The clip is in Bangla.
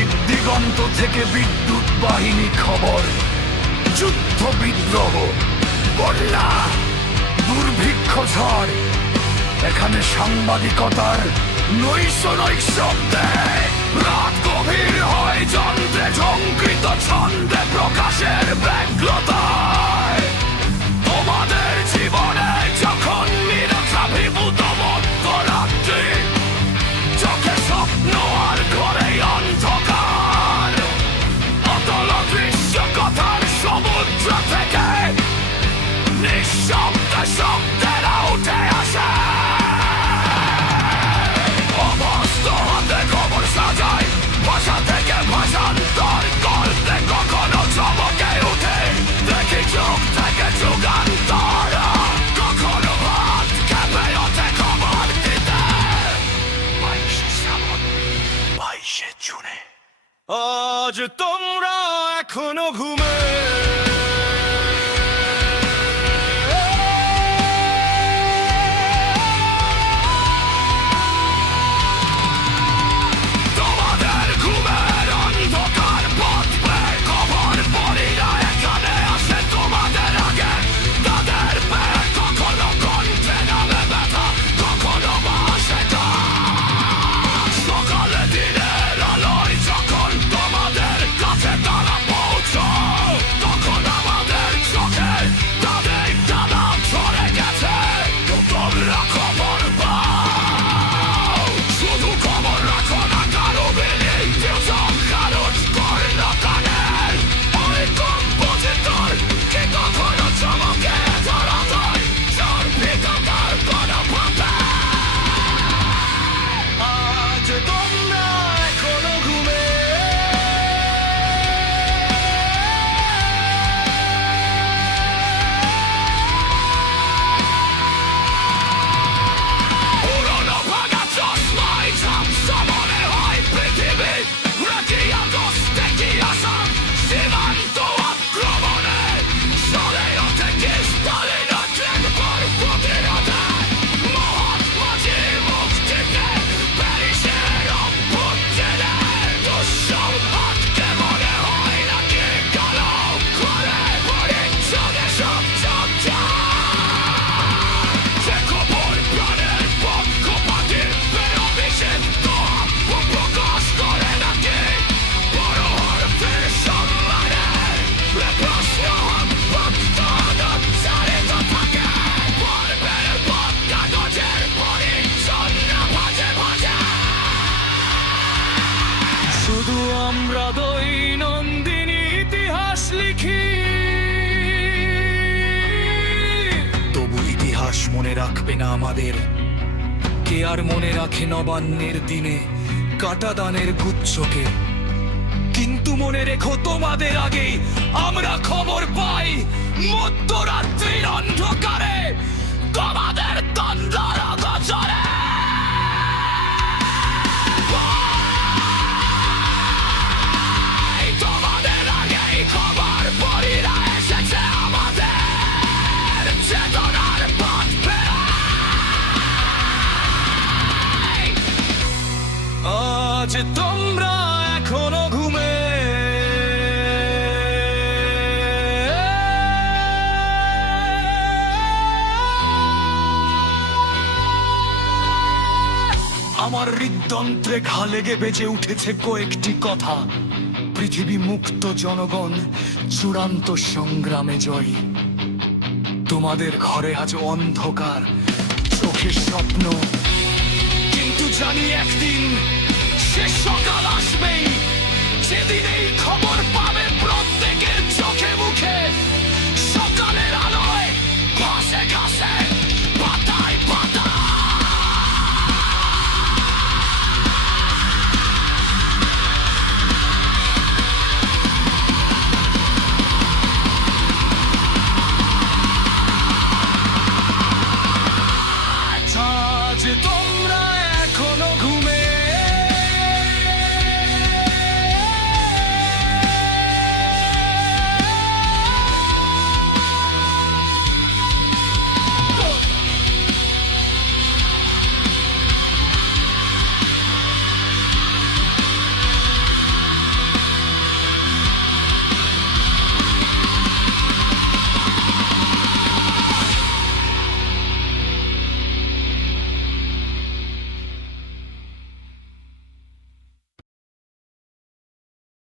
দিগন্ত থেকে বিদ্যুৎ বাহিনী খবর। যুদ্ধ বিদ্রোহ, বন্যা, দুর্ভিক্ষ ঝড়। এখানে সাংবাদিকতার নৈশ নৈশ দেয় রাত গভীর হয় যন্ত্রে ঝঙ্কৃত ছন্দে প্রকাশ। এখনো ঘুমা রাখবে না আমাদের। কে আর মনে রাখে নবান্নের দিনে কাটা দানের গুচ্ছকে? কিন্তু মনে রেখো তোমাদের আগে আমরা খবর পাই মধ্যরাত্রির অন্ধকারে। তোমাদের তন্দ্রার অগচরে আছে তোমরা এখনও ঘুমে। আমার হৃদযন্ত্রে ঘা লেগে বেজে উঠেছে কয়েকটি কথা। পৃথিবী মুক্ত জনগণ, চূড়ান্ত সংগ্রামে জয়ী। তোমাদের ঘরে আজ অন্ধকার, চোখের স্বপ্ন। কিন্তু জানি একদিন